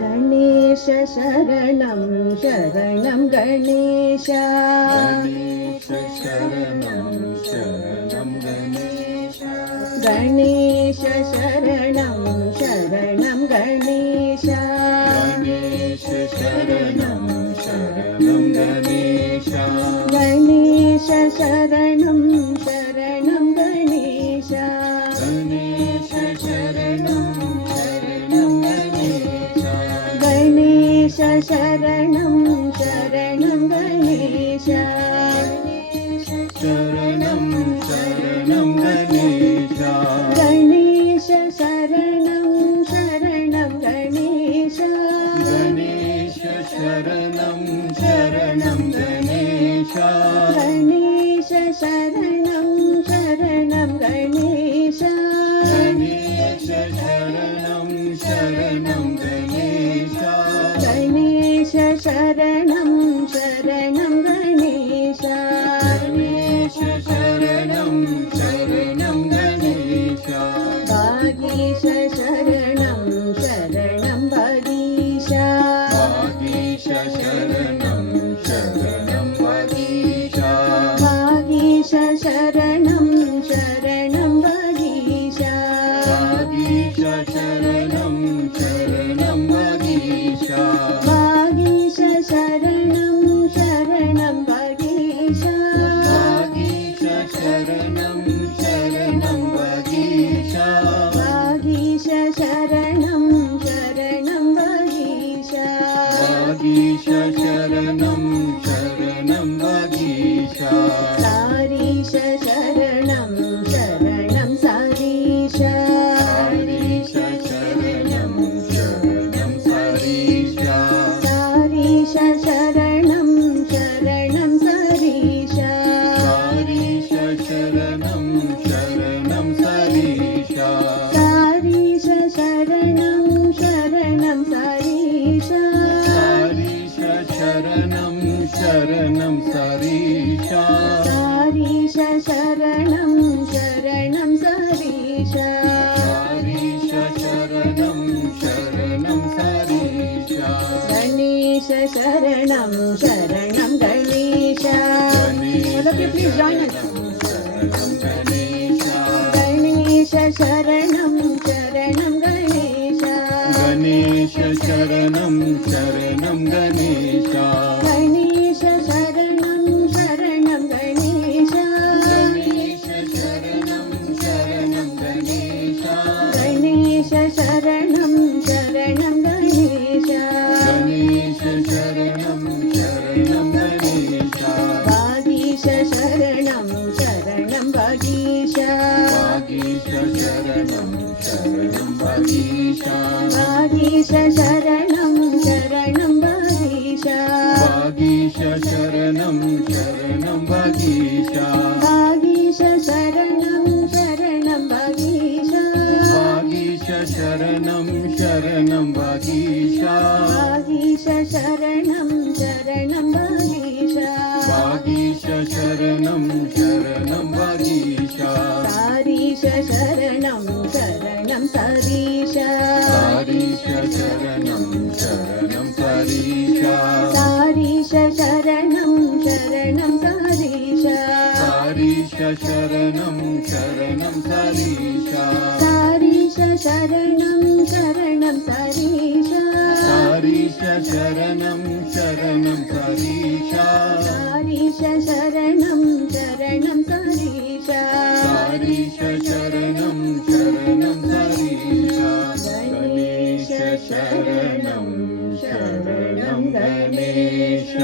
गणेश शरणं शरणं गणेश गणेश शरणं शरणं गणेश गणेश शरणं शरणं गणेश गणेश शरणं शरणं गणेश गणेश शरणं शरणं गणेश गणेश शरणं शरणं गणेश गणेश शरणं शरणं गणेश शरणं शरणं गणेश गणेश शरणं शरणं गणेश गणेश शरणं शरणं गणेश गणेश शरणं शरणं गणेश गणेश शरणं शरणं गणेश गणेश शरणं शरणं गणेश गणेश शरणं शरणं गणेश वागीश शरणं शरणं वागीश वागीश शरणं शरणं वागीश वागीश शरणं शरणं वागीश वागीश शरणं शरणं वागीश वागीश शरणं शरणं वागीश वागीश शरणं शरणं वागीश वागीश शरणं शरणं वागीश वागीश शरणं शरणं वागीश सारीश शरणं शरणं सारीश सारीश शरणं शरणं सारीश सारीश शरणं शरणं सारीश सारीश शरणं शरणं सारीश सारीश शरणं शरणं सारीश सारीश शरणं शरणं सारीश सारीश शरणं शरणं सारीश सारीश शरणं शरणं सारीश गणेश शरणं शरणं Ganesh All of you please join us. शरणं गणेश गणेश शरणं शरणं गणेश गणेश शरणं शरणं गणेश गणेश शरणं शरणं गणेश गणेश शरणं शरणं गणेश गणेश शरणं शरणं गणेश गणेश शरणं शरणं गणेश वागीश शरणं शरणं वागीश वागीश शरणं शरणं वागीश वागीश शरणं शरणं वागीश वागीश शरणं शरणं वागीश वागीश शरणं शरणं वागीश वागीश शरणं शरणं वागीश वागीश शरणं शरणं वागीश वागीश शरणं शरणं वागीश सारीश शरणं शरणं सारीश सारीश शरणं शरणं सारीश सारीश शरणं शरणं सारीश सारीश शरणं शरणं सारीश सारीश शरणं शरणं सारीश सारीश शरणं शरणं सारीश सारीश शरणं शरणं सारीश सारीश शरणं शरणं सारीश गणेश शरणं शरणं गणेश